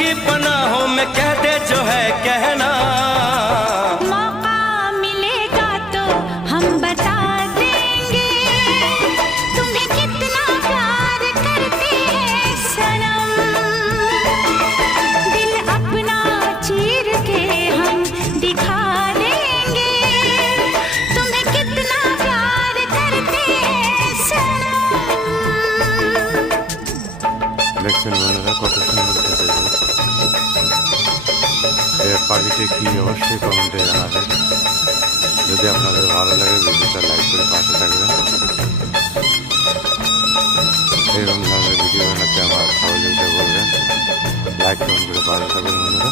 की पनाहों में कह दे जो है कहना। मौका मिलेगा तो हम बता देंगे तुम्हें कितना प्यार करते हैं सनम। दिल अपना चीर के हम दिखा देंगे तुम्हें कितना प्यार करते हैं सनम। দেখছেন বন্ধুরা কত সুন্দর খেতে এর পাখিটি কি অবশ্যই কমেন্টে জানাবেন। যদি আপনাদের ভালো লাগে ভিডিওটা লাইক করে পাশে থাকবেন। এরকম ধরনের ভিডিও বানাতে আমার সহযোগিতা করবেন। লাইক কমেন্ট করে পাশে থাকবেন বন্ধুরা।